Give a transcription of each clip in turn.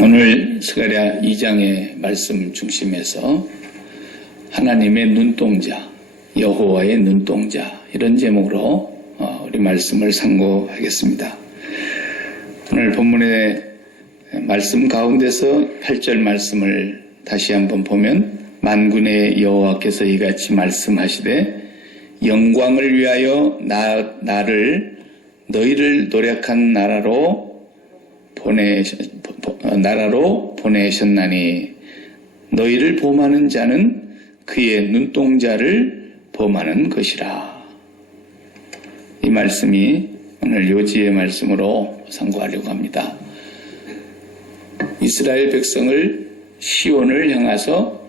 오늘 스가랴 2장의 말씀 중심에서 하나님의 눈동자, 여호와의 눈동자, 이런 제목으로 우리 말씀을 상고하겠습니다. 오늘 본문의 말씀 가운데서 8절 말씀을 다시 한번 보면, 만군의 여호와께서 이같이 말씀하시되 영광을 위하여 너희를 노력한 나라로 보내셨나니 너희를 범하는 자는 그의 눈동자를 범하는 것이라. 이 말씀이 오늘 요지의 말씀으로 상고하려고 합니다. 이스라엘 백성을 시온을 향해서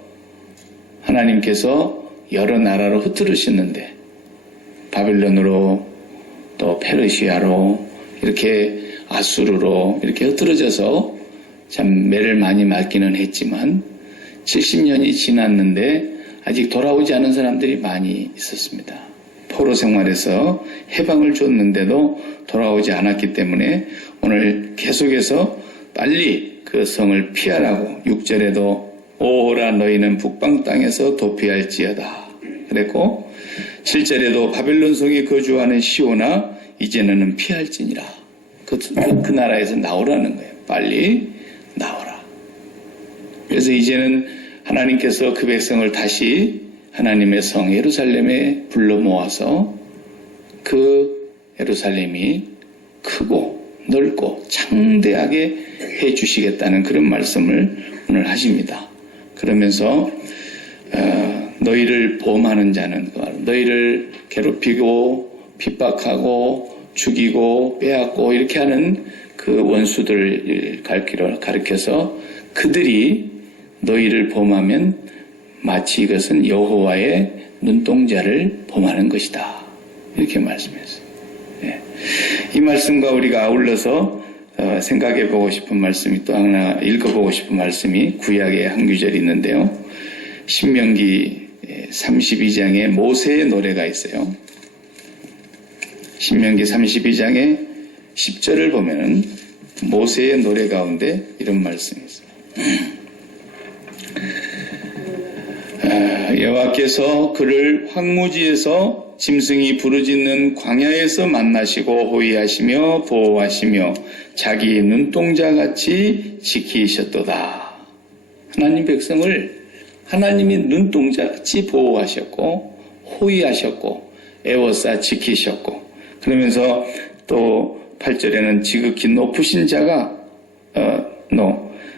하나님께서 여러 나라로 흩뜨르셨는데, 바빌론으로 또 페르시아로 이렇게 아수르로 이렇게 흩어져서 참 매를 많이 맞기는 했지만 70년이 지났는데 아직 돌아오지 않은 사람들이 많이 있었습니다. 포로 생활에서 해방을 줬는데도 돌아오지 않았기 때문에 오늘 계속해서 빨리 그 성을 피하라고, 6절에도 오호라 너희는 북방 땅에서 도피할지어다 그랬고, 7절에도 바벨론 성에 거주하는 시온아 이제는 피할지니라. 그 나라에서 나오라는 거예요. 빨리 나오라. 그래서 이제는 하나님께서 그 백성을 다시 하나님의 성 예루살렘에 불러 모아서 그 예루살렘이 크고 넓고 창대하게 해 주시겠다는 그런 말씀을 오늘 하십니다. 그러면서 너희를 범하는 자는, 너희를 괴롭히고 핍박하고 죽이고 빼앗고 이렇게 하는 그 원수들을 가리켜서 그들이 너희를 범하면 마치 이것은 여호와의 눈동자를 범하는 것이다, 이렇게 말씀했어요. 네. 이 말씀과 우리가 아울러서 생각해 보고 싶은 말씀이 또 하나, 읽어보고 싶은 말씀이 구약의 한 구절이 있는데요. 신명기 32장에 모세의 노래가 있어요. 신명기 32장의 10절을 보면은 모세의 노래 가운데 이런 말씀이 있어요. 여호와께서 그를 황무지에서 짐승이 부르짖는 광야에서 만나시고 호위하시며 보호하시며 자기 눈동자같이 지키셨도다. 하나님 백성을 하나님이 눈동자같이 보호하셨고 호위하셨고 애워싸 지키셨고, 그러면서 또 8절에는 지극히 높으신 자가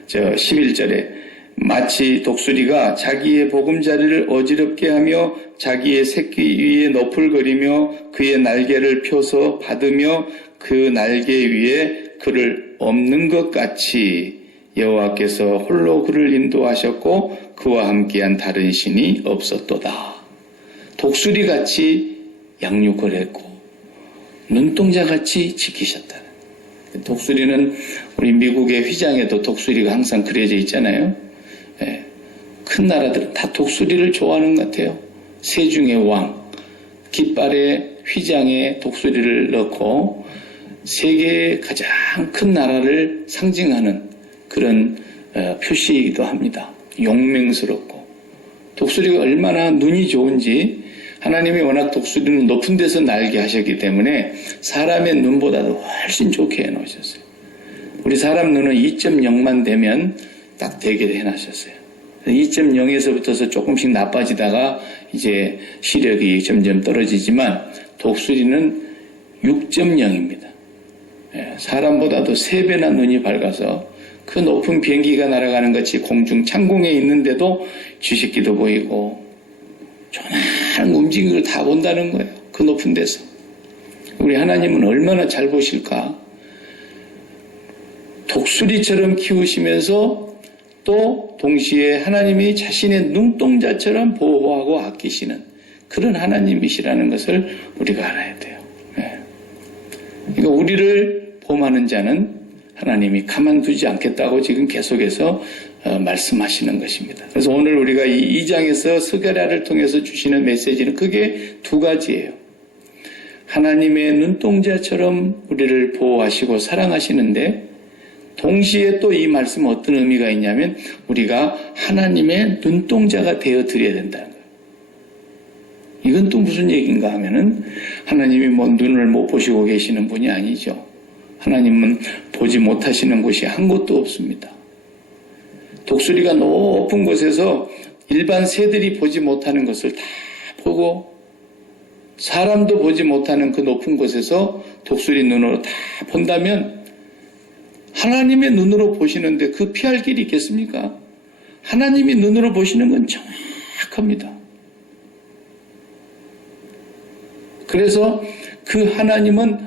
11절에 마치 독수리가 자기의 보금자리를 어지럽게 하며 자기의 새끼 위에 너풀거리며 그의 날개를 펴서 받으며 그 날개 위에 그를 엎는 것 같이 여호와께서 홀로 그를 인도하셨고 그와 함께한 다른 신이 없었도다. 독수리같이 양육을 했고 눈동자같이 지키셨다. 독수리는 우리 미국의 휘장에도 독수리가 항상 그려져 있잖아요. 예, 큰 나라들은 다 독수리를 좋아하는 것 같아요. 세중의 왕, 깃발에 휘장에 독수리를 넣고 세계의 가장 큰 나라를 상징하는 그런 표시이기도 합니다. 용맹스럽고, 독수리가 얼마나 눈이 좋은지, 하나님이 워낙 독수리는 높은 데서 날게 하셨기 때문에 사람의 눈보다도 훨씬 좋게 해놓으셨어요. 우리 사람 눈은 2.0만 되면 딱 되게 해놨었어요. 2.0에서부터서 조금씩 나빠지다가 이제 시력이 점점 떨어지지만 독수리는 6.0입니다. 사람보다도 3배나 눈이 밝아서 그 높은 비행기가 날아가는 것이 공중 창공에 있는데도 쥐새끼도 보이고 조그마한 움직이는 걸 다 본다는 거예요. 그 높은 데서. 우리 하나님은 얼마나 잘 보실까? 독수리처럼 키우시면서 또 동시에 하나님이 자신의 눈동자처럼 보호하고 아끼시는 그런 하나님이시라는 것을 우리가 알아야 돼요. 그러니까 우리를 범하는 자는 하나님이 가만두지 않겠다고 지금 계속해서 말씀하시는 것입니다. 그래서 오늘 우리가 이 2장에서 스가랴를 통해서 주시는 메시지는 크게 두 가지예요. 하나님의 눈동자처럼 우리를 보호하시고 사랑하시는데 동시에 또 이 말씀은 어떤 의미가 있냐면 우리가 하나님의 눈동자가 되어 드려야 된다는 거예요. 이건 또 무슨 얘기인가 하면은 하나님이 뭐 눈을 못 보시고 계시는 분이 아니죠. 하나님은 보지 못하시는 곳이 한 곳도 없습니다. 독수리가 높은 곳에서 일반 새들이 보지 못하는 것을 다 보고 사람도 보지 못하는 그 높은 곳에서 독수리 눈으로 다 본다면 하나님의 눈으로 보시는데 그 피할 길이 있겠습니까? 하나님이 눈으로 보시는 건 정확합니다. 그래서 그 하나님은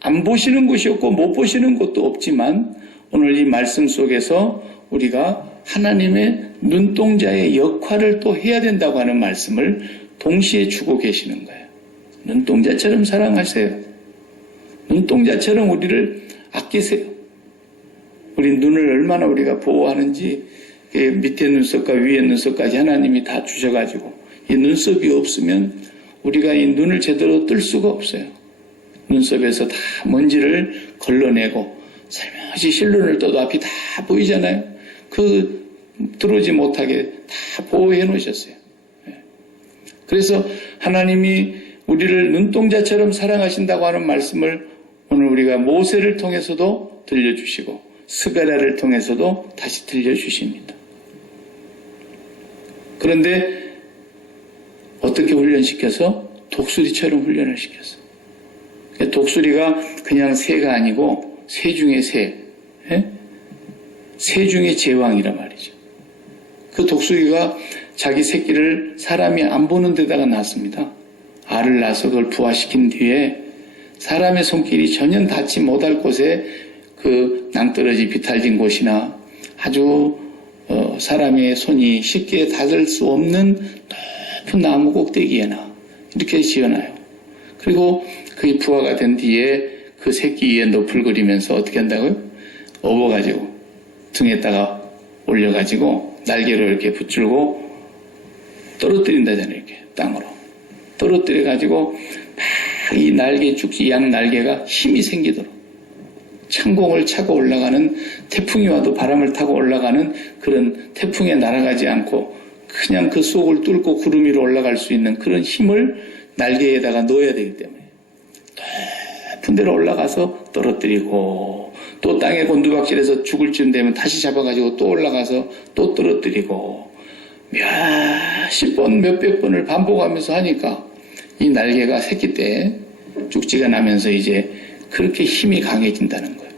안 보시는 곳이 없고 못 보시는 곳도 없지만 오늘 이 말씀 속에서 우리가 하나님의 눈동자의 역할을 또 해야 된다고 하는 말씀을 동시에 주고 계시는 거예요. 눈동자처럼 사랑하세요. 눈동자처럼 우리를 아끼세요. 우리 눈을 얼마나 우리가 보호하는지 밑에 눈썹과 위에 눈썹까지 하나님이 다 주셔가지고 이 눈썹이 없으면 우리가 이 눈을 제대로 뜰 수가 없어요. 눈썹에서 다 먼지를 걸러내고 살며시 실눈을 떠도 앞이 다 보이잖아요. 그 들어오지 못하게 다 보호해 놓으셨어요. 그래서 하나님이 우리를 눈동자처럼 사랑하신다고 하는 말씀을 오늘 우리가 모세를 통해서도 들려주시고 스가랴를 통해서도 다시 들려주십니다. 그런데 어떻게 훈련시켜서? 독수리처럼 훈련을 시켰어요. 독수리가 그냥 새가 아니고 새 중에 새, 새 중에 제왕이란 말이죠. 그 독수리가 자기 새끼를 사람이 안 보는 데다가 낳습니다. 알을 낳아서 그걸 부화시킨 뒤에 사람의 손길이 전혀 닿지 못할 곳에 그 낭떠러지 비탈진 곳이나 아주 사람의 손이 쉽게 닿을 수 없는 높은 나무 꼭대기에나 이렇게 지어놔요. 그리고 그게 부화가 된 뒤에 그 새끼 위에 너풀거리면서 어떻게 한다고요? 업어가지고 등에다가 올려가지고 날개로 이렇게 붙들고 떨어뜨린다잖아요. 이렇게 땅으로 떨어뜨려가지고 막 이 날개 쭉지 양 날개가 힘이 생기도록 창공을 차고 올라가는 태풍이 와도 바람을 타고 올라가는 그런 태풍에 날아가지 않고 그냥 그 속을 뚫고 구름 위로 올라갈 수 있는 그런 힘을 날개에다가 넣어야 되기 때문에 높은 데로 올라가서 떨어뜨리고 또 땅에 곤두박질해서 죽을 쯤 되면 다시 잡아가지고 또 올라가서 또 떨어뜨리고 몇십 번, 몇백 번을 반복하면서 하니까 이 날개가 새끼 때 쭉지가 나면서 이제 그렇게 힘이 강해진다는 거예요.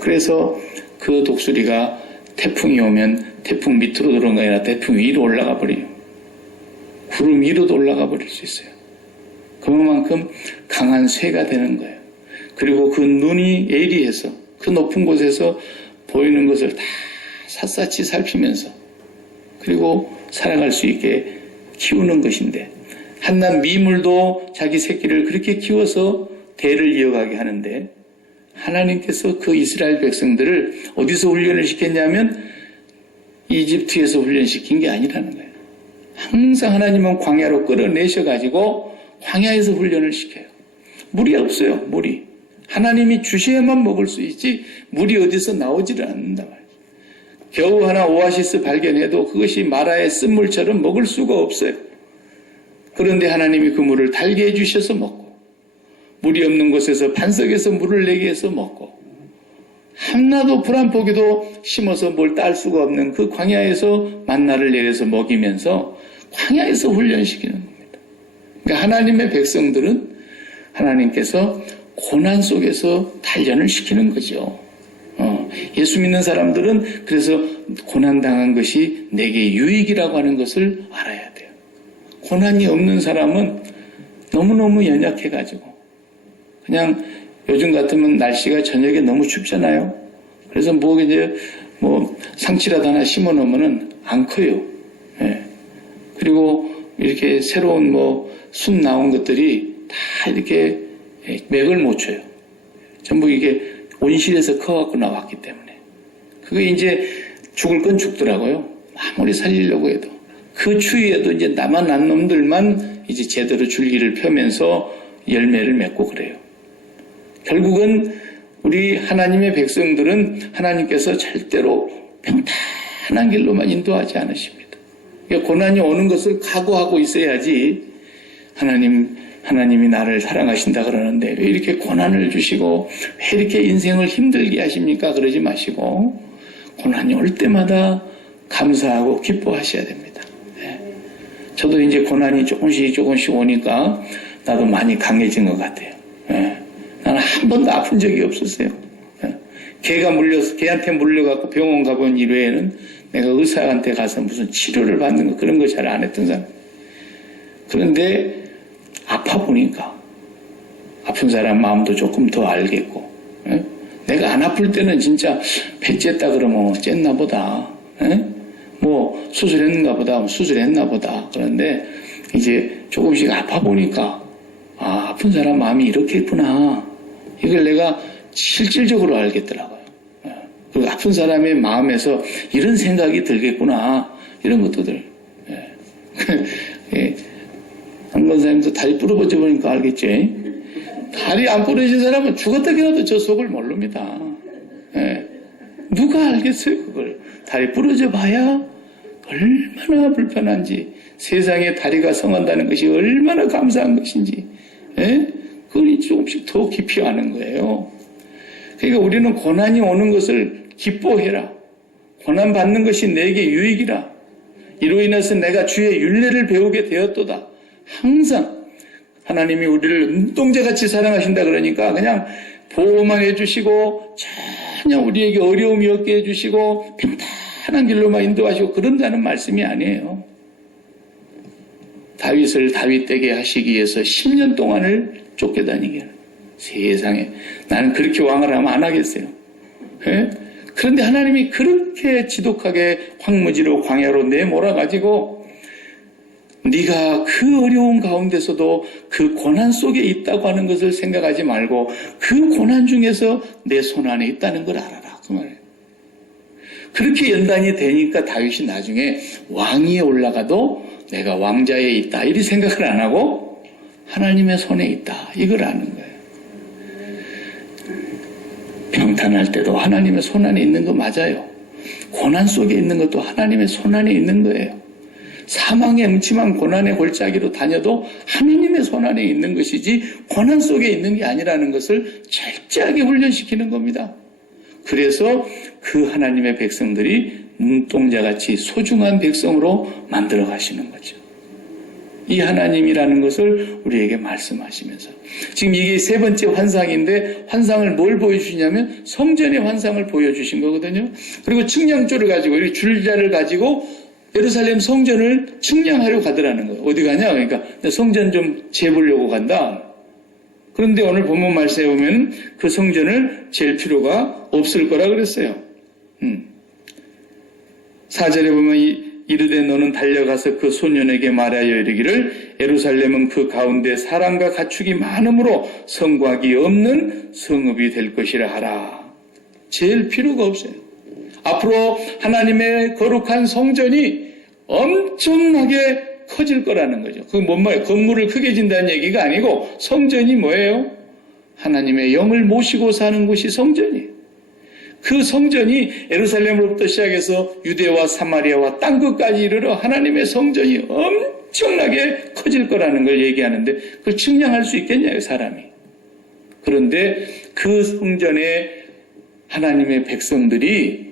그래서 그 독수리가 태풍이 오면 태풍 밑으로 들어온 게 아니라 태풍 위로 올라가 버려요. 구름 위로도 올라가 버릴 수 있어요. 그만큼 강한 쇠가 되는 거예요. 그리고 그 눈이 예리해서 그 높은 곳에서 보이는 것을 다 샅샅이 살피면서 그리고 살아갈 수 있게 키우는 것인데 한낱 미물도 자기 새끼를 그렇게 키워서 대를 이어가게 하는데 하나님께서 그 이스라엘 백성들을 어디서 훈련을 시켰냐면 이집트에서 훈련시킨 게 아니라는 거예요. 항상 하나님은 광야로 끌어내셔가지고 광야에서 훈련을 시켜요. 물이 없어요. 물이. 하나님이 주셔야만 먹을 수 있지 물이 어디서 나오지를 않는다 말이에요. 겨우 하나 오아시스 발견해도 그것이 마라의 쓴물처럼 먹을 수가 없어요. 그런데 하나님이 그 물을 달게 해주셔서 먹고 물이 없는 곳에서 반석에서 물을 내게 해서 먹고 하나도 불 한 포기도 심어서 뭘 딸 수가 없는 그 광야에서 만나를 내려서 먹이면서 광야에서 훈련시키는 겁니다. 그러니까 하나님의 백성들은 하나님께서 고난 속에서 단련을 시키는 거죠. 예수 믿는 사람들은 그래서 고난당한 것이 내게 유익이라고 하는 것을 알아야 돼요. 고난이 없는 사람은 너무너무 연약해가지고 그냥 요즘 같으면 날씨가 저녁에 너무 춥잖아요. 그래서 이제 상치라도 하나 심어 놓으면은 안 커요. 예. 그리고 이렇게 새로운 순 나온 것들이 다 이렇게 맥을 못 쳐요. 전부 이게 온실에서 커갖고 나왔기 때문에. 그게 이제 죽을 건 죽더라고요. 아무리 살리려고 해도. 그 추위에도 이제 남아난 놈들만 이제 제대로 줄기를 펴면서 열매를 맺고 그래요. 결국은 우리 하나님의 백성들은 하나님께서 절대로 평탄한 길로만 인도하지 않으십니다. 그러니까 고난이 오는 것을 각오하고 있어야지 하나님이 나를 사랑하신다 그러는데 왜 이렇게 고난을 주시고 왜 이렇게 인생을 힘들게 하십니까? 그러지 마시고 고난이 올 때마다 감사하고 기뻐하셔야 됩니다. 저도 이제 고난이 조금씩 오니까 나도 많이 강해진 것 같아요. 나는 한 번도 아픈 적이 없었어요. 개한테 물려갖고 병원 가본 이외에는 내가 의사한테 가서 무슨 치료를 받는 거 그런 거 잘 안 했던 사람. 그런데 아파 보니까 아픈 사람 마음도 조금 더 알겠고, 내가 안 아플 때는 진짜 배 쬐다 그러면 쬐나 보다, 뭐 수술했는가 보다, 수술했나 보다. 그런데 이제 조금씩 아파 보니까 아픈 사람 마음이 이렇게 있구나. 이걸 내가 실질적으로 알겠더라고요. 그 아픈 사람의 마음에서 이런 생각이 들겠구나. 이런 것들. 한 권사님도 다리 부러져 보니까 알겠지. 다리 안 부러진 사람은 죽었다 깨어도 저 속을 모릅니다. 누가 알겠어요, 그걸. 다리 부러져 봐야 얼마나 불편한지, 세상에 다리가 성한다는 것이 얼마나 감사한 것인지, 그걸 조금씩 더 깊이 아는 거예요. 그러니까 우리는 고난이 오는 것을 기뻐해라. 고난 받는 것이 내게 유익이라. 이로 인해서 내가 주의 율례를 배우게 되었도다. 항상 하나님이 우리를 눈동자같이 사랑하신다 그러니까 그냥 보호만 해주시고 전혀 우리에게 어려움이 없게 해주시고 평탄한 길로만 인도하시고 그런다는 말씀이 아니에요. 다윗을 다윗되게 하시기 위해서 10년 동안을 쫓겨다니게. 세상에 나는 그렇게 왕을 하면 안 하겠어요. 그런데 하나님이 그렇게 지독하게 황무지로 광야로 내몰아가지고 네가 그 어려운 가운데서도 그 고난 속에 있다고 하는 것을 생각하지 말고 그 고난 중에서 내 손 안에 있다는 걸 알아라. 그 말이에요. 그렇게 연단이 되니까 다윗이 나중에 왕위에 올라가도 내가 왕자에 있다 이리 생각을 안 하고 하나님의 손에 있다 이걸 아는 거예요. 평탄할 때도 하나님의 손 안에 있는 거 맞아요. 고난 속에 있는 것도 하나님의 손 안에 있는 거예요. 사망의 음침한 고난의 골짜기로 다녀도 하나님의 손 안에 있는 것이지 고난 속에 있는 게 아니라는 것을 철저하게 훈련시키는 겁니다. 그래서 그 하나님의 백성들이 눈동자같이 소중한 백성으로 만들어 가시는 거죠. 이 하나님이라는 것을 우리에게 말씀하시면서 지금 이게 세 번째 환상인데 환상을 뭘 보여주시냐면 성전의 환상을 보여주신 거거든요. 그리고 측량조를 가지고 이 줄자를 가지고 예루살렘 성전을 측량하려 가더라는 거예요. 어디 가냐? 그러니까 성전 좀 재보려고 간다. 그런데 오늘 본문 말씀에 보면 그 성전을 잴 필요가 없을 거라 그랬어요. 4절에 보면 이르되 너는 달려가서 그 소년에게 말하여 이르기를 예루살렘은 그 가운데 사람과 가축이 많으므로 성곽이 없는 성읍이 될 것이라 하라. 잴 필요가 없어요. 앞으로 하나님의 거룩한 성전이 엄청나게 커질 거라는 거죠. 그게 뭔 말이에요? 건물을 크게 진다는 얘기가 아니고 성전이 뭐예요? 하나님의 영을 모시고 사는 곳이 성전이에요. 그 성전이 예루살렘으로부터 시작해서 유대와 사마리아와 땅끝까지 이르러 하나님의 성전이 엄청나게 커질 거라는 걸 얘기하는데 그걸 측량할 수 있겠냐요, 사람이. 그런데 그 성전에 하나님의 백성들이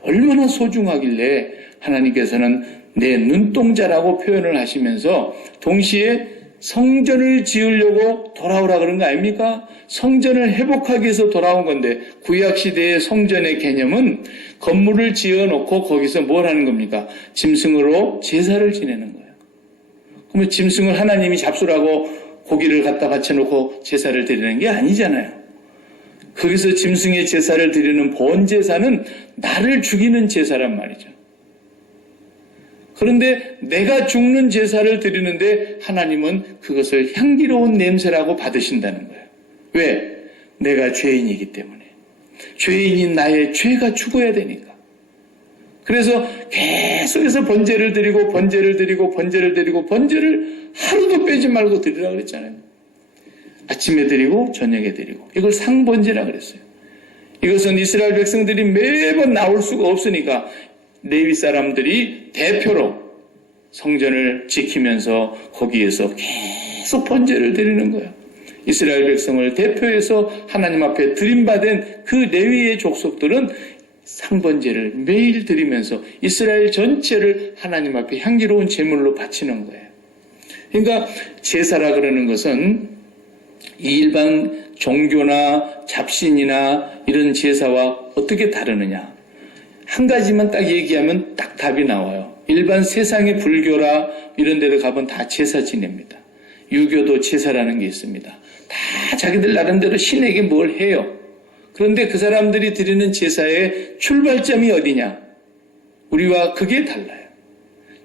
얼마나 소중하길래 하나님께서는 내 눈동자라고 표현을 하시면서 동시에 성전을 지으려고 돌아오라 그런 거 아닙니까? 성전을 회복하기 위해서 돌아온 건데 구약시대의 성전의 개념은 건물을 지어놓고 거기서 뭘 하는 겁니까? 짐승으로 제사를 지내는 거예요. 그러면 짐승을 하나님이 잡수라고 고기를 갖다 바쳐놓고 제사를 드리는 게 아니잖아요. 거기서 짐승의 제사를 드리는 본제사는 나를 죽이는 제사란 말이죠. 그런데 내가 죽는 제사를 드리는데 하나님은 그것을 향기로운 냄새라고 받으신다는 거예요. 왜? 내가 죄인이기 때문에. 죄인인 나의 죄가 죽어야 되니까. 그래서 계속해서 번제를 드리고 번제를 드리고 번제를 드리고 번제를 하루도 빼지 말고 드리라고 그랬잖아요. 아침에 드리고 저녁에 드리고 이걸 상번제라 그랬어요. 이것은 이스라엘 백성들이 매번 나올 수가 없으니까 레위 사람들이 대표로 성전을 지키면서 거기에서 계속 번제를 드리는 거예요. 이스라엘 백성을 대표해서 하나님 앞에 드림받은 그 레위의 족속들은 상번제를 매일 드리면서 이스라엘 전체를 하나님 앞에 향기로운 제물로 바치는 거예요. 그러니까 제사라 그러는 것은 일반 종교나 잡신이나 이런 제사와 어떻게 다르느냐. 한 가지만 딱 얘기하면 딱 답이 나와요. 일반 세상의 불교라 이런 데도 가면 다 제사 지냅니다. 유교도 제사라는 게 있습니다. 다 자기들 나름대로 신에게 뭘 해요. 그런데 그 사람들이 드리는 제사의 출발점이 어디냐? 우리와 그게 달라요.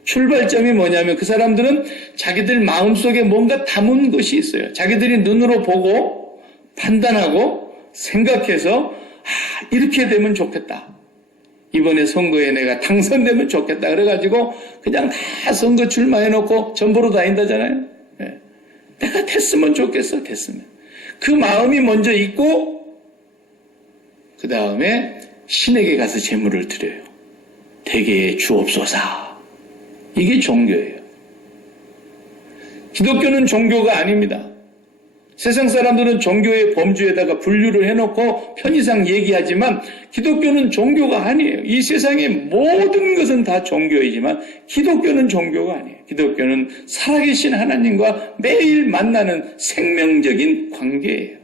출발점이 뭐냐면 그 사람들은 자기들 마음속에 뭔가 담은 것이 있어요. 자기들이 눈으로 보고 판단하고 생각해서 이렇게 되면 좋겠다. 이번에 선거에 내가 당선되면 좋겠다. 그래가지고 그냥 다 선거 출마해놓고 전보로 다닌다잖아요. 네. 내가 됐으면 좋겠어. 됐으면. 그 마음이 먼저 있고 그 다음에 신에게 가서 제물을 드려요. 대개의 주옵소서. 이게 종교예요. 기독교는 종교가 아닙니다. 세상 사람들은 종교의 범주에다가 분류를 해놓고 편의상 얘기하지만 기독교는 종교가 아니에요. 이 세상의 모든 것은 다 종교이지만 기독교는 종교가 아니에요. 기독교는 살아계신 하나님과 매일 만나는 생명적인 관계예요.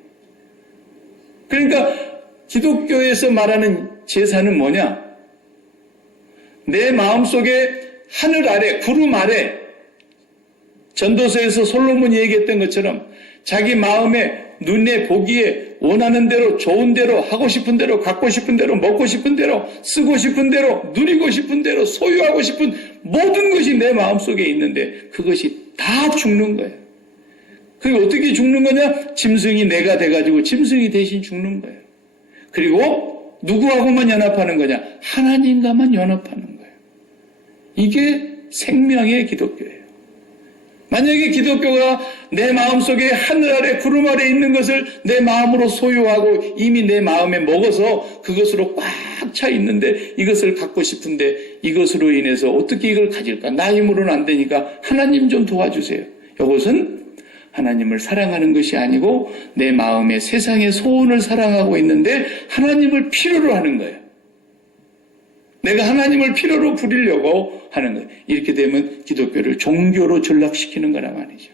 그러니까 기독교에서 말하는 제사는 뭐냐? 내 마음속에 하늘 아래, 구름 아래, 전도서에서 솔로몬이 얘기했던 것처럼 자기 마음에 눈에 보기에 원하는 대로 좋은 대로 하고 싶은 대로 갖고 싶은 대로 먹고 싶은 대로 쓰고 싶은 대로 누리고 싶은 대로 소유하고 싶은 모든 것이 내 마음속에 있는데 그것이 다 죽는 거예요. 그게 어떻게 죽는 거냐? 짐승이 내가 돼가지고 짐승이 대신 죽는 거예요. 그리고 누구하고만 연합하는 거냐? 하나님과만 연합하는 거예요. 이게 생명의 기독교예요. 만약에 기독교가 내 마음속에 하늘 아래 구름 아래 있는 것을 내 마음으로 소유하고 이미 내 마음에 먹어서 그것으로 꽉 차 있는데 이것을 갖고 싶은데 이것으로 인해서 어떻게 이걸 가질까? 나 힘으로는 안 되니까 하나님 좀 도와주세요. 이것은 하나님을 사랑하는 것이 아니고 내 마음에 세상의 소원을 사랑하고 있는데 하나님을 필요로 하는 거예요. 내가 하나님을 필요로 부리려고 하는 거예요. 이렇게 되면 기독교를 종교로 전락시키는 거란 말이죠.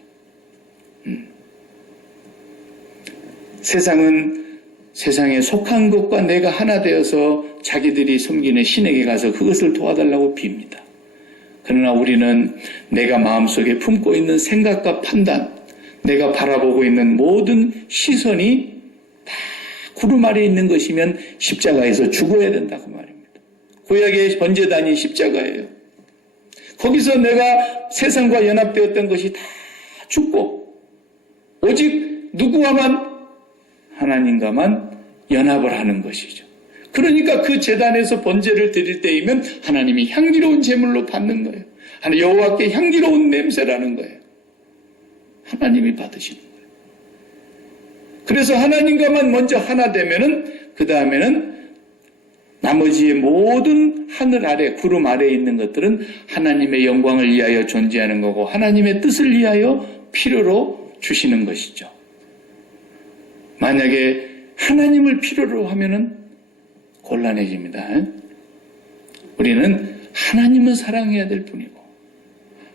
세상은 세상에 속한 것과 내가 하나 되어서 자기들이 섬기는 신에게 가서 그것을 도와달라고 빕니다. 그러나 우리는 내가 마음속에 품고 있는 생각과 판단, 내가 바라보고 있는 모든 시선이 다 구름 아래 있는 것이면 십자가에서 죽어야 된다고 말입니다. 구약의 번제단이 십자가예요. 거기서 내가 세상과 연합되었던 것이 다 죽고 오직 누구와만 하나님과만 연합을 하는 것이죠. 그러니까 그 제단에서 번제를 드릴 때이면 하나님이 향기로운 제물로 받는 거예요. 여호와께 향기로운 냄새라는 거예요. 하나님이 받으시는 거예요. 그래서 하나님과만 먼저 하나 되면은 그 다음에는 나머지의 모든 하늘 아래, 구름 아래에 있는 것들은 하나님의 영광을 위하여 존재하는 거고 하나님의 뜻을 위하여 필요로 주시는 것이죠. 만약에 하나님을 필요로 하면은 곤란해집니다. 우리는 하나님을 사랑해야 될 뿐이고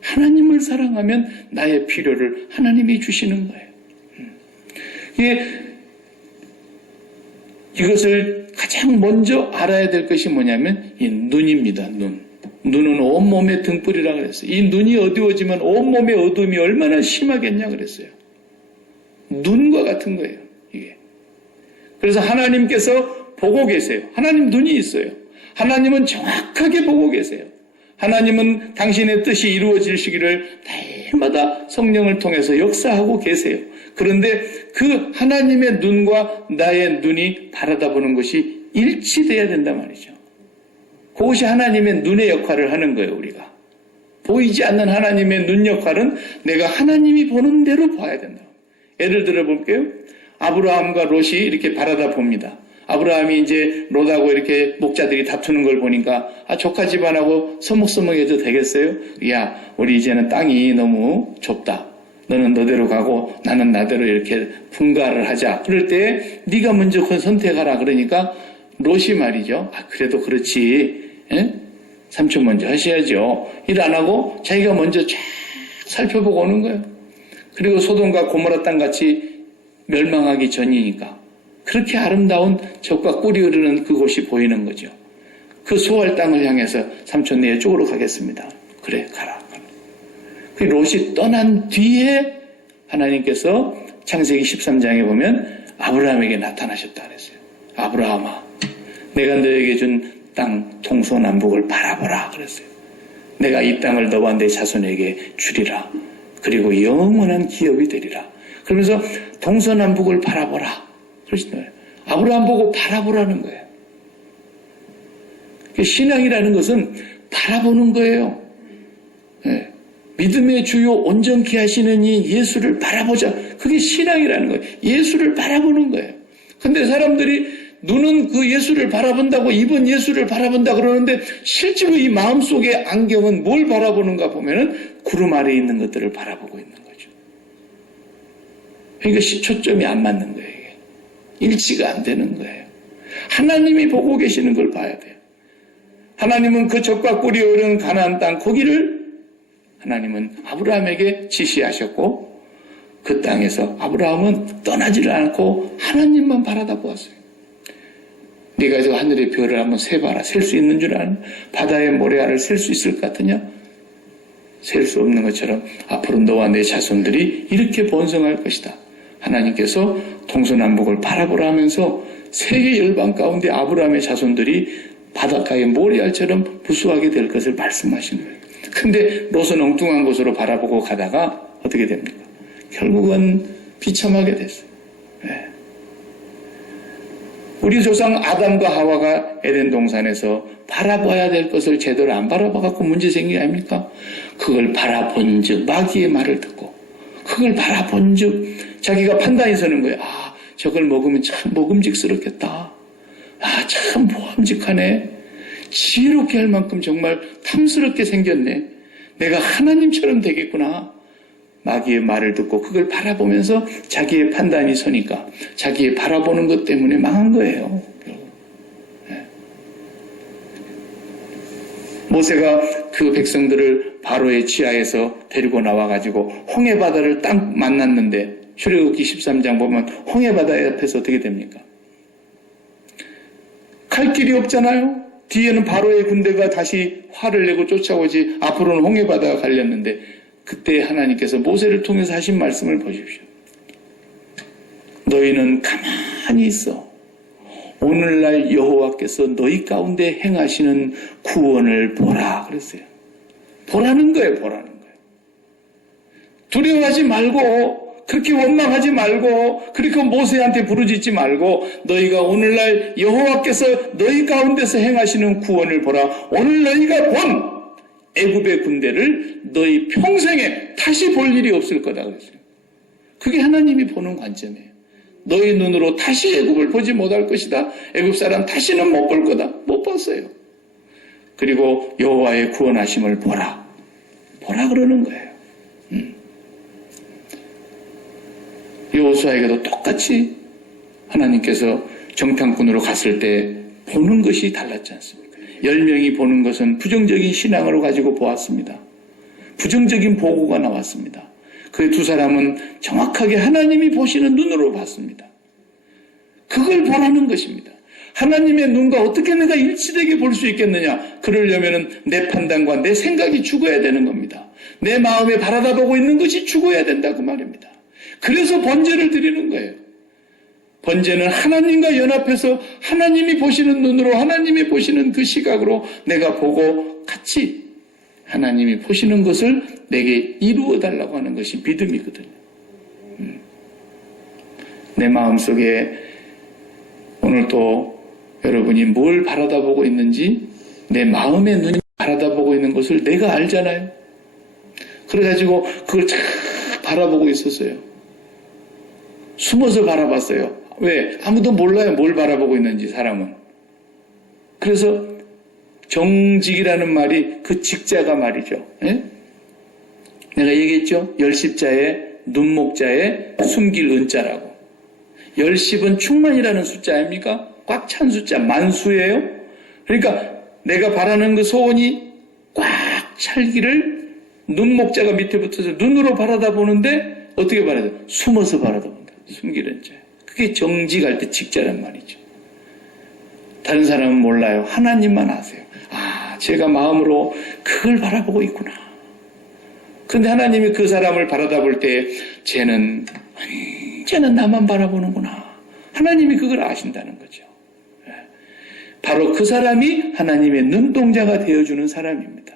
하나님을 사랑하면 나의 필요를 하나님이 주시는 거예요. 이것을 가장 먼저 알아야 될 것이 뭐냐면 이 눈입니다. 눈은 온몸의 등불이라 그랬어요. 이 눈이 어두워지면 온몸의 어두움이 얼마나 심하겠냐 그랬어요. 눈과 같은 거예요. 이게. 그래서 하나님께서 보고 계세요. 하나님 눈이 있어요. 하나님은 정확하게 보고 계세요. 하나님은 당신의 뜻이 이루어지시기를 날마다 성령을 통해서 역사하고 계세요. 그런데 그 하나님의 눈과 나의 눈이 바라다보는 것이 일치돼야 된단 말이죠. 그것이 하나님의 눈의 역할을 하는 거예요, 우리가. 보이지 않는 하나님의 눈 역할은 내가 하나님이 보는 대로 봐야 된다. 예를 들어 볼게요. 아브라함과 롯이 이렇게 바라다 봅니다. 아브라함이 이제 롯하고 이렇게 목자들이 다투는 걸 보니까 조카 집안하고 서먹서먹해도 되겠어요? 야, 우리 이제는 땅이 너무 좁다. 너는 너대로 가고 나는 나대로 이렇게 분가를 하자. 그럴 때 네가 먼저 선택하라. 그러니까 롯이 말이죠. 그래도 그렇지. 예? 삼촌 먼저 하셔야죠. 일 안 하고 자기가 먼저 쫙 살펴보고 오는 거예요. 그리고 소돔과 고모라 땅같이 멸망하기 전이니까 그렇게 아름다운 젖과 꿀이 흐르는 그곳이 보이는 거죠. 그 소할 땅을 향해서 삼촌 내 이쪽으로 가겠습니다. 그래, 가라. 그 롯이 떠난 뒤에 하나님께서 창세기 13장에 보면 아브라함에게 나타나셨다 그랬어요. 아브라함아, 내가 너에게 준 땅 동서남북을 바라보라 그랬어요. 내가 이 땅을 너와 내 자손에게 주리라. 그리고 영원한 기업이 되리라. 그러면서 동서남북을 바라보라. 그러신 거예요. 아브라함 보고 바라보라는 거예요. 신앙이라는 것은 바라보는 거예요. 네. 믿음의 주요 온전케 하시는 이 예수를 바라보자. 그게 신앙이라는 거예요. 예수를 바라보는 거예요. 근데 사람들이 눈은 그 예수를 바라본다고 입은 예수를 바라본다 그러는데 실제로 이 마음속의 안경은 뭘 바라보는가 보면은 구름 아래에 있는 것들을 바라보고 있는 거죠. 그러니까 초점이 안 맞는 거예요. 이게. 일치가 안 되는 거예요. 하나님이 보고 계시는 걸 봐야 돼요. 하나님은 그 젖과 꿀이 흐르는 가나안 땅 거기를 하나님은 아브라함에게 지시하셨고 그 땅에서 아브라함은 떠나지를 않고 하나님만 바라다 보았어요. 네가 저 하늘의 별을 한번 세봐라. 셀 수 있는 줄 아는? 바다의 모래알을 셀 수 있을 것 같으냐? 셀 수 없는 것처럼 앞으로 너와 내 자손들이 이렇게 번성할 것이다. 하나님께서 동서남북을 바라보라 하면서 세계 열방 가운데 아브라함의 자손들이 바닷가의 모래알처럼 부수하게 될 것을 말씀하신 거예요. 근데 롯은 엉뚱한 곳으로 바라보고 가다가 어떻게 됩니까? 결국은 비참하게 됐어요. 네. 우리 조상 아담과 하와가 에덴 동산에서 바라봐야 될 것을 제대로 안 바라봐갖고 문제 생긴 게 아닙니까? 그걸 바라본 즉 마귀의 말을 듣고 그걸 바라본 즉 자기가 판단이 서는 거예요. 저걸 먹으면 참 먹음직스럽겠다. 참 보암직하네. 지혜롭게 할 만큼 정말 탐스럽게 생겼네. 내가 하나님처럼 되겠구나. 마귀의 말을 듣고 그걸 바라보면서 자기의 판단이 서니까 자기의 바라보는 것 때문에 망한 거예요. 네. 모세가 그 백성들을 바로의 지하에서 데리고 나와가지고 홍해바다를 딱 만났는데 출애굽기 13장 보면 홍해바다 옆에서 어떻게 됩니까? 갈 길이 없잖아요. 뒤에는 바로의 군대가 다시 화를 내고 쫓아오지 앞으로는 홍해바다가 갈렸는데 그때 하나님께서 모세를 통해서 하신 말씀을 보십시오. 너희는 가만히 있어. 오늘날 여호와께서 너희 가운데 행하시는 구원을 보라 그랬어요. 보라는 거예요. 보라는 거예요. 두려워하지 말고 그렇게 원망하지 말고 그렇게 모세한테 부르짖지 말고 너희가 오늘날 여호와께서 너희 가운데서 행하시는 구원을 보라. 오늘 너희가 본 애굽의 군대를 너희 평생에 다시 볼 일이 없을 거다 그랬어요. 그게 하나님이 보는 관점이에요. 너희 눈으로 다시 애굽을 보지 못할 것이다. 애굽 사람 다시는 못 볼 거다. 못 봤어요. 그리고 여호와의 구원하심을 보라. 보라 그러는 거예요. 여호수아에게도 똑같이 하나님께서 정탐꾼으로 갔을 때 보는 것이 달랐지 않습니까? 10명이 보는 것은 부정적인 신앙으로 가지고 보았습니다. 부정적인 보고가 나왔습니다. 그 두 사람은 정확하게 하나님이 보시는 눈으로 봤습니다. 그걸 보라는 것입니다. 하나님의 눈과 어떻게 내가 일치되게 볼 수 있겠느냐? 그러려면 내 판단과 내 생각이 죽어야 되는 겁니다. 내 마음에 바라다 보고 있는 것이 죽어야 된다고 말입니다. 그래서 번제를 드리는 거예요. 번제는 하나님과 연합해서 하나님이 보시는 눈으로 하나님이 보시는 그 시각으로 내가 보고 같이 하나님이 보시는 것을 내게 이루어 달라고 하는 것이 믿음이거든요. 내 마음속에 오늘 또 여러분이 뭘 바라다보고 있는지 내 마음의 눈이 바라다보고 있는 것을 내가 알잖아요. 그래가지고 그걸 쫙 바라보고 있었어요. 숨어서 바라봤어요. 왜? 아무도 몰라요. 뭘 바라보고 있는지 사람은. 그래서 정직이라는 말이 그 직자가 말이죠. 예? 내가 얘기했죠. 열십자에 눈목자에 숨길 은자라고. 열십은 충만이라는 숫자 아닙니까? 꽉 찬 숫자, 만수예요. 그러니까 내가 바라는 그 소원이 꽉 찰기를 눈목자가 밑에 붙어서 눈으로 바라다 보는데 어떻게 바라다? 숨어서 바라다 본다. 숨길 은자. 그게 정직할 때 직자란 말이죠. 다른 사람은 몰라요. 하나님만 아세요. 아, 제가 마음으로 그걸 바라보고 있구나. 근데 하나님이 그 사람을 바라다 볼 때 쟤는 언제나 나만 바라보는구나. 하나님이 그걸 아신다는 거죠. 바로 그 사람이 하나님의 눈동자가 되어주는 사람입니다.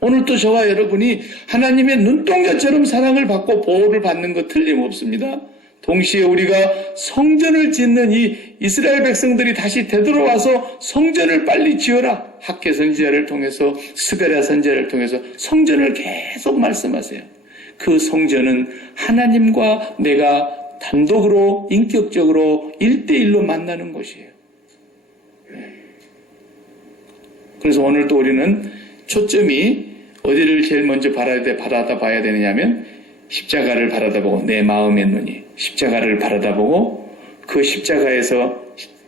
오늘 또 저와 여러분이 하나님의 눈동자처럼 사랑을 받고 보호를 받는 것 틀림없습니다. 동시에 우리가 성전을 짓는 이 이스라엘 백성들이 다시 되돌아와서 성전을 빨리 지어라. 학개 선지자를 통해서 스가랴 선지자를 통해서 성전을 계속 말씀하세요. 그 성전은 하나님과 내가 단독으로 인격적으로 1대1로 만나는 곳이에요. 그래서 오늘 또 우리는 초점이 어디를 제일 먼저 바라다 봐야 되느냐면 십자가를 바라다보고 내 마음의 눈이 십자가를 바라다보고 그 십자가에서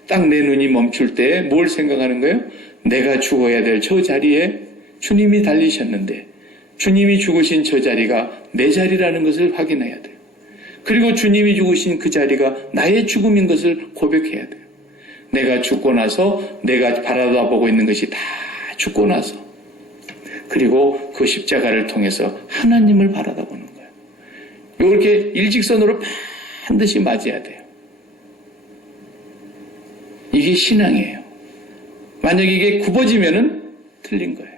딱 내 눈이 멈출 때 뭘 생각하는 거예요? 내가 죽어야 될 저 자리에 주님이 달리셨는데 주님이 죽으신 저 자리가 내 자리라는 것을 확인해야 돼요. 그리고 주님이 죽으신 그 자리가 나의 죽음인 것을 고백해야 돼요. 내가 죽고 나서 내가 바라다보고 있는 것이 다 죽고 나서 그리고 그 십자가를 통해서 하나님을 바라다보는 거예요. 이렇게 일직선으로 반드시 맞아야 돼요. 이게 신앙이에요. 만약 이게 굽어지면은 틀린 거예요.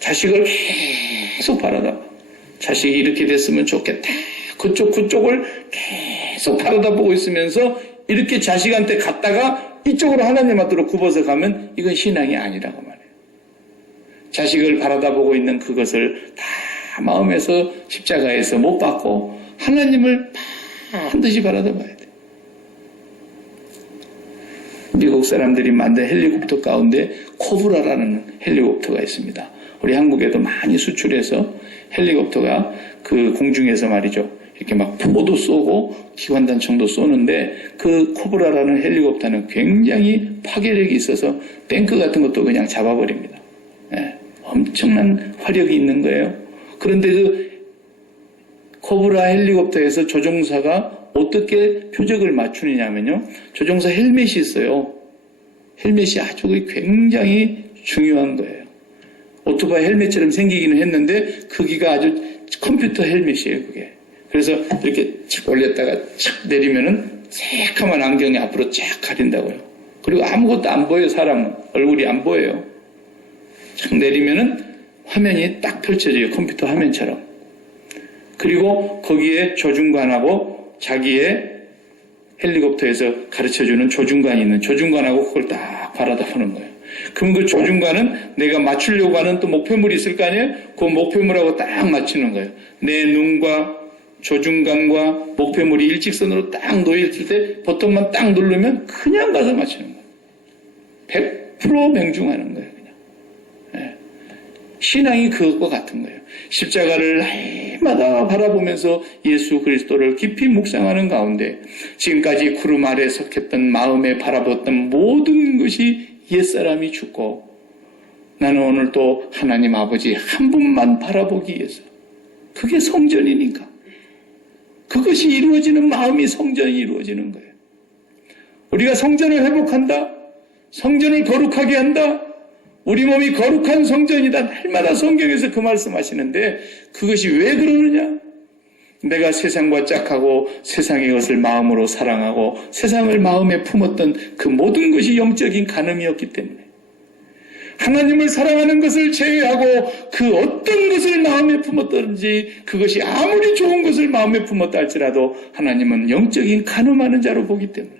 자식을 계속 바라다봐. 자식이 이렇게 됐으면 좋겠다. 그쪽을 계속 바라다보고 있으면서 이렇게 자식한테 갔다가 이쪽으로 하나님 앞으로 굽어서 가면 이건 신앙이 아니라고 말해요. 자식을 바라다보고 있는 그것을 다 마음에서 십자가에서 못 받고 하나님을 반드시 바라다봐야 돼요. 미국 사람들이 만든 헬리콥터 가운데 코브라라는 헬리콥터가 있습니다. 우리 한국에도 많이 수출해서 헬리콥터가 그 공중에서 말이죠. 이렇게 막 포도 쏘고 기관단총도 쏘는데 그 코브라라는 헬리콥터는 굉장히 파괴력이 있어서 탱크 같은 것도 그냥 잡아버립니다. 예, 엄청난 화력이 있는 거예요. 그런데 그 코브라 헬리콥터에서 조종사가 어떻게 표적을 맞추느냐면요. 조종사 헬멧이 있어요. 헬멧이 아주 굉장히 중요한 거예요. 오토바이 헬멧처럼 생기기는 했는데 크기가 아주 컴퓨터 헬멧이에요, 그게. 그래서 이렇게 착 올렸다가 착 내리면은 새카만 안경이 앞으로 쫙 가린다고요. 그리고 아무것도 안 보여요, 사람은. 얼굴이 안 보여요. 착 내리면은 화면이 딱 펼쳐져요, 컴퓨터 화면처럼. 그리고 거기에 조준관하고 자기의 헬리콥터에서 가르쳐주는 조준관이 있는 조준관하고 그걸 딱 바라다보는 거예요. 그럼 그 조준관은 내가 맞추려고 하는 또 목표물이 있을 거 아니에요? 그 목표물하고 딱 맞추는 거예요. 내 눈과 조준관과 목표물이 일직선으로 딱 놓여있을 때 버튼만 딱 누르면 그냥 가서 맞추는 거예요. 100% 명중하는 거예요. 그냥. 네. 신앙이 그것과 같은 거예요. 십자가를 해마다 바라보면서 예수 그리스도를 깊이 묵상하는 가운데 지금까지 구름 아래 석했던 마음에 바라봤던 모든 것이 옛사람이 죽고 나는 오늘 또 하나님 아버지 한 분만 바라보기 위해서 그게 성전이니까 그것이 이루어지는 마음이 성전이 이루어지는 거예요. 우리가 성전을 회복한다. 성전을 거룩하게 한다. 우리 몸이 거룩한 성전이다. 날마다 성경에서 그 말씀하시는데 그것이 왜 그러느냐? 내가 세상과 짝하고 세상의 것을 마음으로 사랑하고 세상을 마음에 품었던 그 모든 것이 영적인 간음이었기 때문에 하나님을 사랑하는 것을 제외하고 그 어떤 것을 마음에 품었든지 그것이 아무리 좋은 것을 마음에 품었다 할지라도 하나님은 영적인 간음하는 자로 보기 때문에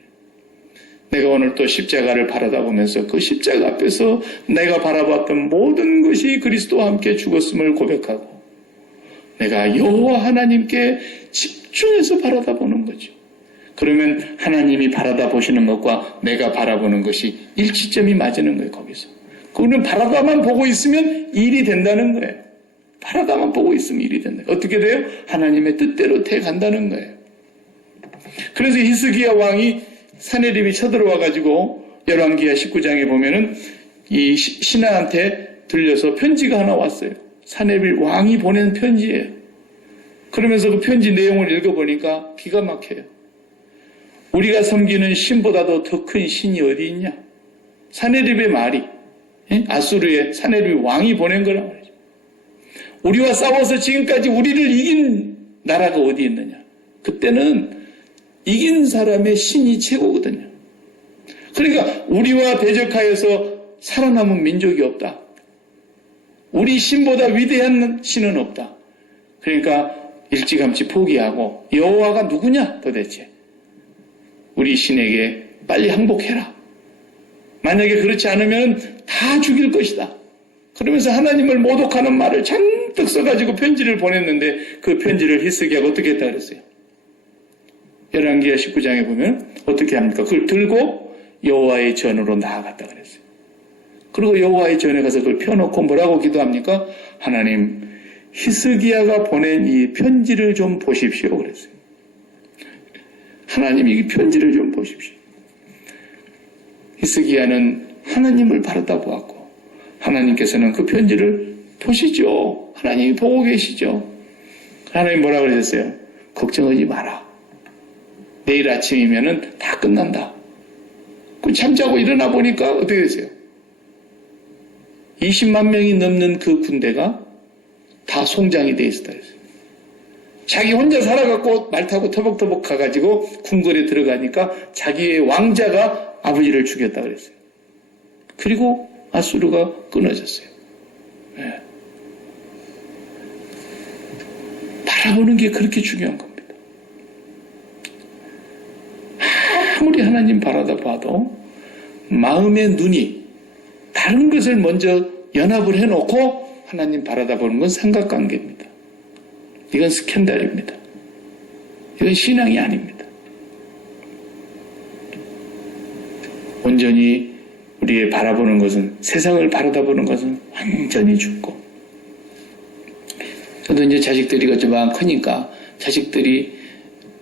내가 오늘 또 십자가를 바라다보면서 그 십자가 앞에서 내가 바라봤던 모든 것이 그리스도와 함께 죽었음을 고백하고 내가 여호와 하나님께 집중해서 바라다보는 거죠. 그러면 하나님이 바라다 보시는 것과 내가 바라보는 것이 일치점이 맞는 거예요, 거기서. 그거는 바라다만 보고 있으면 일이 된다는 거예요. 바라다만 보고 있으면 일이 된다. 어떻게 돼요? 하나님의 뜻대로 돼 간다는 거예요. 그래서 히스기야 왕이 사내립이 쳐들어와 가지고 열왕기하 19장에 보면은 이 신하한테 들려서 편지가 하나 왔어요. 사내립 왕이 보낸 편지예요. 그러면서 그 편지 내용을 읽어보니까 기가 막혀요. 우리가 섬기는 신보다도 더 큰 신이 어디 있냐? 사내립의 말이, 아수르의 사내립 왕이 보낸 거란 말이죠. 우리와 싸워서 지금까지 우리를 이긴 나라가 어디 있느냐? 그때는 이긴 사람의 신이 최고거든요. 그러니까 우리와 대적하여서 살아남은 민족이 없다. 우리 신보다 위대한 신은 없다. 그러니까 일찌감치 포기하고 여호와가 누구냐 도대체? 우리 신에게 빨리 항복해라. 만약에 그렇지 않으면 다 죽일 것이다. 그러면서 하나님을 모독하는 말을 잔뜩 써가지고 편지를 보냈는데 그 편지를 히스기야가 어떻게 했다 그랬어요? 열왕기하 19장에 보면 어떻게 합니까? 그걸 들고 여호와의 전으로 나아갔다 그랬어요. 그리고 여호와의 전에 가서 그걸 펴놓고 뭐라고 기도합니까? 하나님, 히스기야가 보낸 이 편지를 좀 보십시오 그랬어요. 하나님 이 편지를 좀 보십시오. 히스기야는 하나님을 바라다 보았고 하나님께서는 그 편지를 보시죠. 하나님이 보고 계시죠. 하나님 뭐라 그러셨어요? 걱정하지 마라. 내일 아침이면은 다 끝난다. 그 잠자고 일어나 보니까 어떻게 됐어요? 20만 명이 넘는 그 군대가 다 송장이 돼 있었다 그랬어요. 자기 혼자 살아갖고 말 타고 터벅터벅 가가지고 궁궐에 들어가니까 자기의 왕자가 아버지를 죽였다 그랬어요. 그리고 아수르가 끊어졌어요. 네. 바라보는 게 그렇게 중요한 겁니다. 아무리 하나님 바라다 봐도 마음의 눈이 다른 것을 먼저 연합을 해놓고 하나님 바라다 보는 건 삼각관계입니다. 이건 스캔들입니다. 이건 신앙이 아닙니다. 온전히 우리의 바라보는 것은, 세상을 바라다 보는 것은 완전히 죽고, 저도 이제 자식들이 좀 크니까 자식들이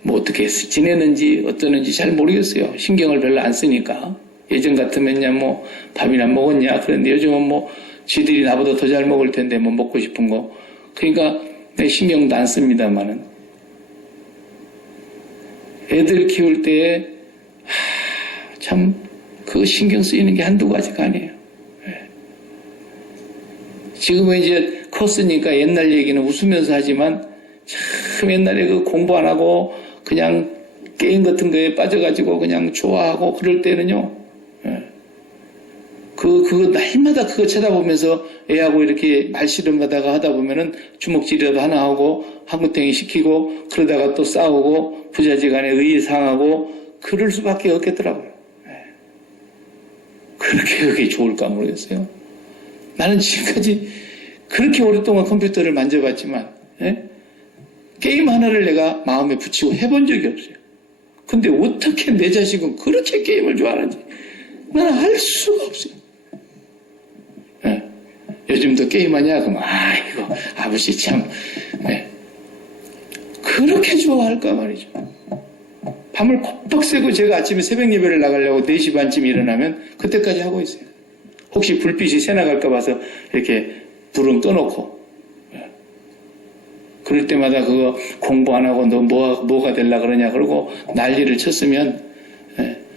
뭐 어떻게 지내는지 어떠는지 잘 모르겠어요. 신경을 별로 안 쓰니까. 예전 같으면야 뭐 밥이나 먹었냐. 그런데 요즘은 뭐 지들이 나보다 더 잘 먹을 텐데 뭐 먹고 싶은 거. 그러니까 내 신경도 안 씁니다만은. 애들 키울 때에 참 그 신경 쓰이는 게 한두 가지가 아니에요. 지금은 이제 컸으니까 옛날 얘기는 웃으면서 하지만 참 옛날에 그 공부 안 하고 그냥 게임 같은 거에 빠져가지고 그냥 좋아하고 그럴 때는요. 그거 날마다 그거 쳐다보면서 애하고 이렇게 말씨름 하다가 하다 보면은 주먹질이라도 하나 하고 한구탱이 시키고 그러다가 또 싸우고 부자지간에 의의 상하고 그럴 수밖에 없겠더라고요. 그렇게 그게 좋을까 모르겠어요. 나는 지금까지 그렇게 오랫동안 컴퓨터를 만져봤지만 게임 하나를 내가 마음에 붙이고 해본 적이 없어요. 근데 어떻게 내 자식은 그렇게 게임을 좋아하는지 나는 알 수가 없어요. 요즘도 게임하냐? 그럼 아이고 아버지 참 그렇게 좋아할까 말이죠. 밤을 콕박 새고 제가 아침에 새벽 예배를 나가려고 4시 반쯤 일어나면 그때까지 하고 있어요. 혹시 불빛이 새 나갈까 봐서 이렇게 불은 꺼놓고 그럴 때마다 그거 공부 안 하고 너 뭐가 되려 그러냐 그러고 난리를 쳤으면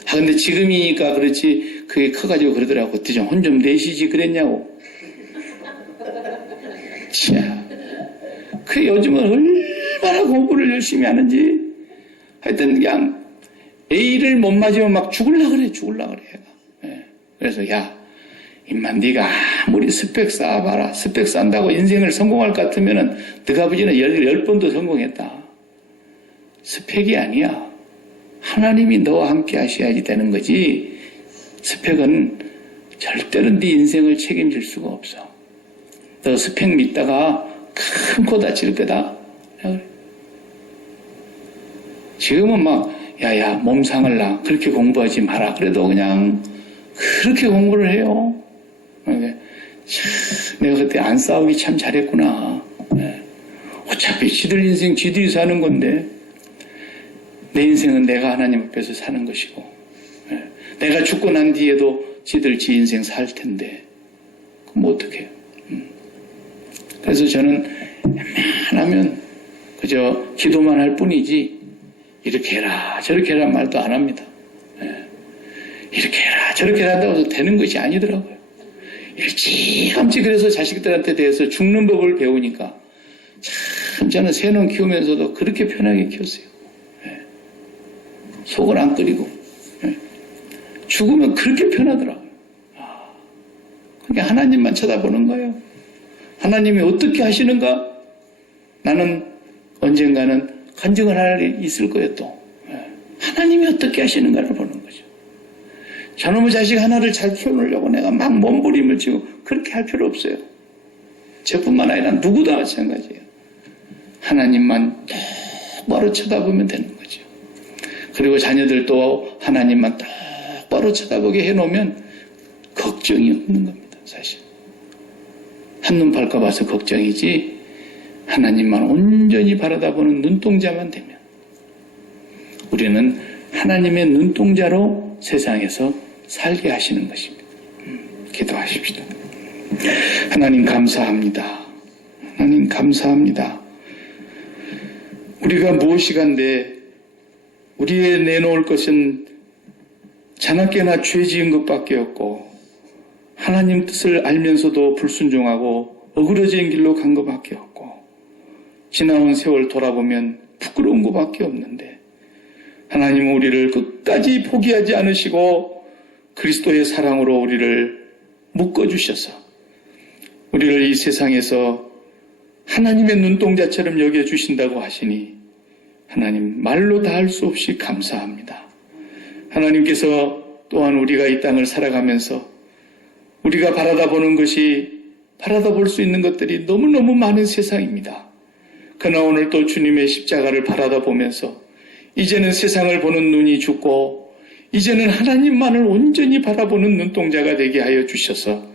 근데 지금이니까 그렇지 그게 커가지고 그러더라고. 좀 혼 좀 내시지 그랬냐고. 자, 그 요즘은 얼마나 공부를 열심히 하는지 하여튼 그냥 A를 못 맞으면 막 죽을라 그래 얘가. 그래서 야 임만 네가 아무리 스펙 쌓아봐라. 스펙 쌓는다고 인생을 성공할 것 같으면은 너가 아버지는 10번도 성공했다. 스펙이 아니야. 하나님이 너와 함께 하셔야지 되는 거지. 스펙은 절대로 네 인생을 책임질 수가 없어. 너 스펙 믿다가 큰 코 다칠 거다. 지금은 막 야야 몸 상을 나 그렇게 공부하지 마라. 그래도 그냥 그렇게 공부를 해요. 참, 내가 그때 안 싸우기 참 잘했구나. 어차피 지들 인생 지들이 사는 건데 내 인생은 내가 하나님 앞에서 사는 것이고 내가 죽고 난 뒤에도 지들 지 인생 살 텐데 그럼 어떡해요. 그래서 저는 웬만하면 그저 기도만 할 뿐이지 이렇게 해라 저렇게 해라 말도 안 합니다. 이렇게 해라 저렇게 해라 한다고 해서 되는 것이 아니더라고요. 일찌감치 그래서 자식들한테 대해서 죽는 법을 배우니까 참 저는 새놈 키우면서도 그렇게 편하게 키웠어요. 속을 안 끓이고 죽으면 그렇게 편하더라고요. 그러니까 하나님만 쳐다보는 거예요. 하나님이 어떻게 하시는가? 나는 언젠가는 간증을 할 일이 있을 거예요 또. 하나님이 어떻게 하시는가를 보는 거죠. 저놈의 자식 하나를 잘 키워놓으려고 내가 막 몸부림을 치고 그렇게 할 필요 없어요. 저뿐만 아니라 누구도 마찬가지예요. 하나님만 똑바로 쳐다보면 되는 거죠. 그리고 자녀들도 하나님만 똑바로 쳐다보게 해놓으면 걱정이 없는 겁니다. 사실 한눈 팔까 봐서 걱정이지 하나님만 온전히 바라다보는 눈동자만 되면 우리는 하나님의 눈동자로 세상에서 살게 하시는 것입니다. 기도하십시다. 하나님 감사합니다. 하나님 감사합니다. 우리가 무엇이간데 우리에 내놓을 것은 자나깨나 죄 지은 것밖에 없고 하나님 뜻을 알면서도 불순종하고 어그러진 길로 간 것밖에 없고 지나온 세월 돌아보면 부끄러운 것밖에 없는데 하나님은 우리를 끝까지 포기하지 않으시고 그리스도의 사랑으로 우리를 묶어주셔서 우리를 이 세상에서 하나님의 눈동자처럼 여겨주신다고 하시니 하나님 말로 다 할 수 없이 감사합니다. 하나님께서 또한 우리가 이 땅을 살아가면서 우리가 바라다보는 것이 바라다볼 수 있는 것들이 너무너무 많은 세상입니다. 그러나 오늘 또 주님의 십자가를 바라다보면서 이제는 세상을 보는 눈이 죽고 이제는 하나님만을 온전히 바라보는 눈동자가 되게 하여 주셔서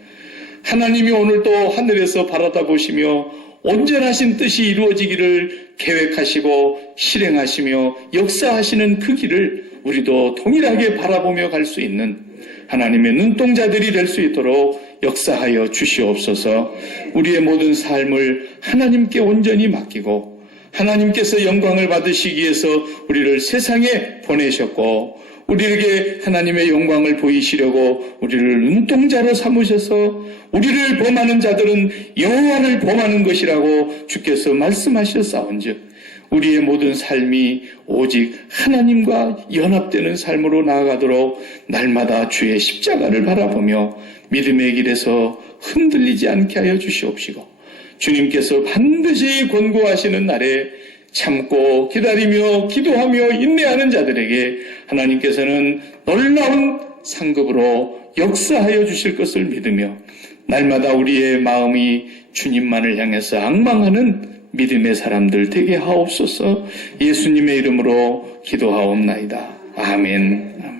하나님이 오늘 또 하늘에서 바라다보시며 온전하신 뜻이 이루어지기를 계획하시고 실행하시며 역사하시는 그 길을 우리도 동일하게 바라보며 갈 수 있는 하나님의 눈동자들이 될 수 있도록 역사하여 주시옵소서. 우리의 모든 삶을 하나님께 온전히 맡기고 하나님께서 영광을 받으시기 위해서 우리를 세상에 보내셨고 우리에게 하나님의 영광을 보이시려고 우리를 눈동자로 삼으셔서 우리를 범하는 자들은 여호와를 범하는 것이라고 주께서 말씀하셨사온즉 우리의 모든 삶이 오직 하나님과 연합되는 삶으로 나아가도록 날마다 주의 십자가를 바라보며 믿음의 길에서 흔들리지 않게 하여 주시옵시고 주님께서 반드시 권고하시는 날에 참고 기다리며 기도하며 인내하는 자들에게 하나님께서는 놀라운 상급으로 역사하여 주실 것을 믿으며 날마다 우리의 마음이 주님만을 향해서 앙망하는 믿음의 사람들 되게 하옵소서. 예수님의 이름으로 기도하옵나이다. 아멘.